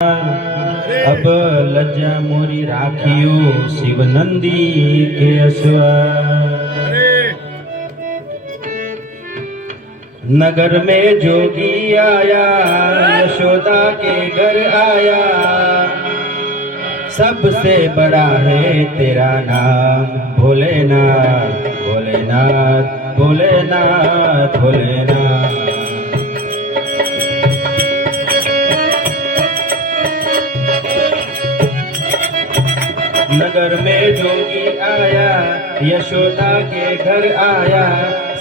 अब लज्जा मोरी राखियो शिव नंदी के अस्वर। नगर में जोगी आया यशोदा के घर आया, सबसे बड़ा है तेरा नाम भोलेनाथ भोलेनाथ भोलेनाथ भोलेनाथ। नगर में जोगी आया यशोदा के घर आया,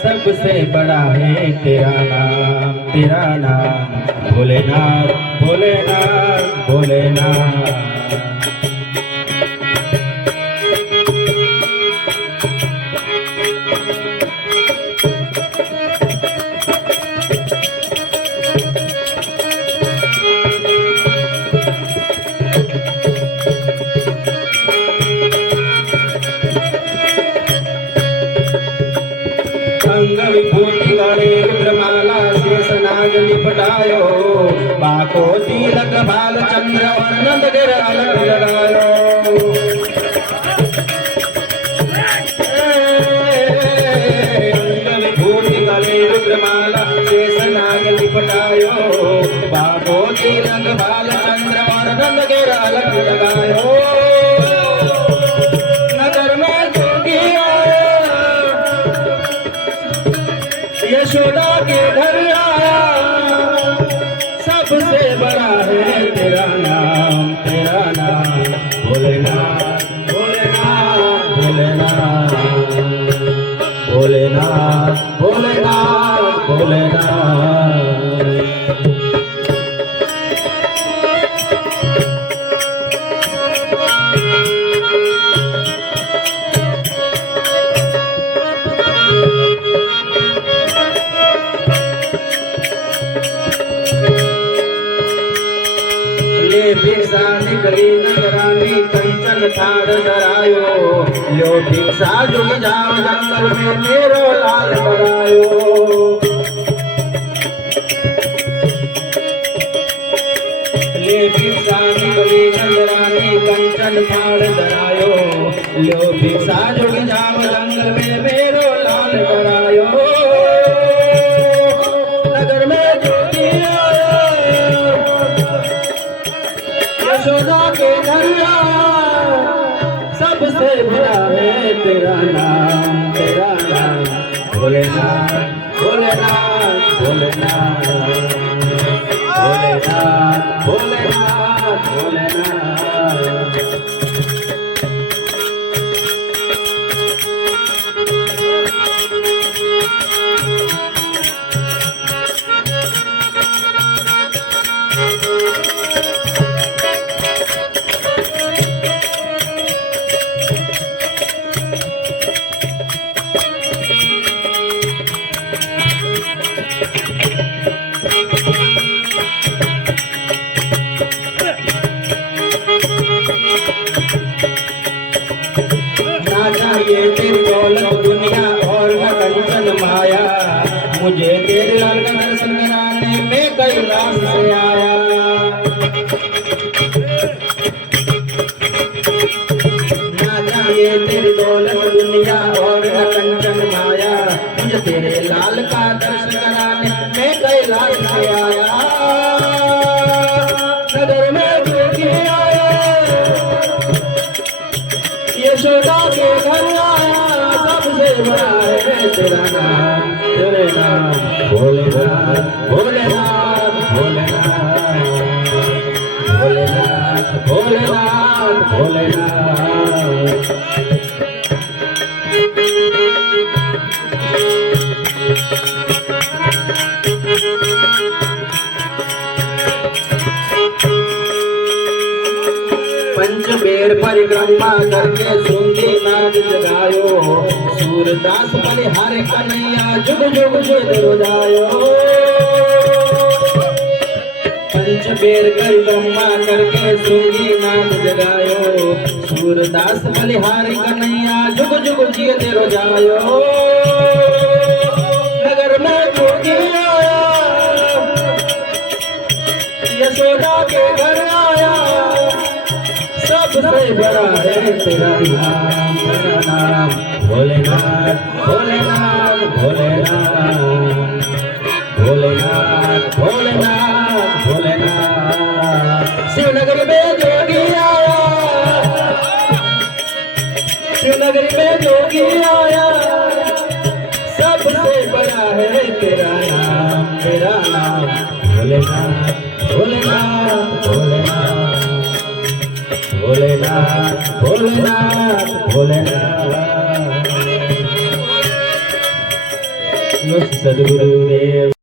सबसे बड़ा है तेरा नाम भोलेनाथ भोलेनाथ भोलेनाथ। अंग विभूति गणे रुद्रमाला शेष नाग लिपटायो, बाको तिलक बाल चंद्र और नंद गिर अलग लगायो। अंग विभूति गणे रुद्रमाला शेष नाग लिपटायो, बाको तिलक बाल चंद्र और नंद गिर अलग लगायो। यशोदा के घर आया, सबसे बड़ा है तेरा नाम भोलेनाथ भोलेनाथ भोलेनाथ भोलेनाथ भोलेनाथ भोलेनाथ। भिक्षा निकली नगरानी कंचन थाड़ धरायो, लो भिक्षा जुग जाओ जंगल में मेरो लाल करायो। ले भिक्षा निकली नगरानी कंचन थाड़ धरायो, लो भिक्षा जुग जाओ जंगल में मेरो लाल करायो। नगर में जोगी यशोदा के घर आया, सबसे बड़ा है तेरा नाम भोलेनाथ भोलेनाथ भोलेनाथ भोलेनाथ भोलेनाथ भोलेनाथ। ये तेरी दौलत दुनिया और न कंचन माया, मुझे तेरे लाल का दर्शन कराने में कैलाश से आया। ना चाहिए तेरी दौलत दुनिया और न कंचन माया, मुझे तेरे लाल का दर्शन कराने में कैलाश से आया। नगर में जोगी आया यशोदा के घर आया, सबसे बड़ा है तेरा नाम भोलेनाथ भोलेनाथ भोलेनाथ भोलेनाथ भोलेनाथ भोलेनाथ। पंचबेर परिक्रमा करके सुंदी नाद जगायो, सूरदास बलिहारे कन्हैया जुग जुग जुग रोजायो। पंचबेर परिक्रमा करके सुंदी नाद जगायो, सूरदास बलिहारे कन्हैया जुग जुग जियत रोजायो। नगर में जोगी आया यशोदा के घर आया, बड़ा है तेरा नाम, तेरा नाम भोलेनाथ भोलेनाथ भोलेनाथ भोलेनाथ भोलेनाथ भोलेनाथ। शिवनगरी में जोगी आया, शिवनगरी में जोगी आया, सबसे बड़ा है तेरा नाम, तेरा नाम भोलेनाथ भोलेनाथ भोलेनाथ भोलेनाथ भोलेनाथ भोलेनाथ। सद्गुरुदेव।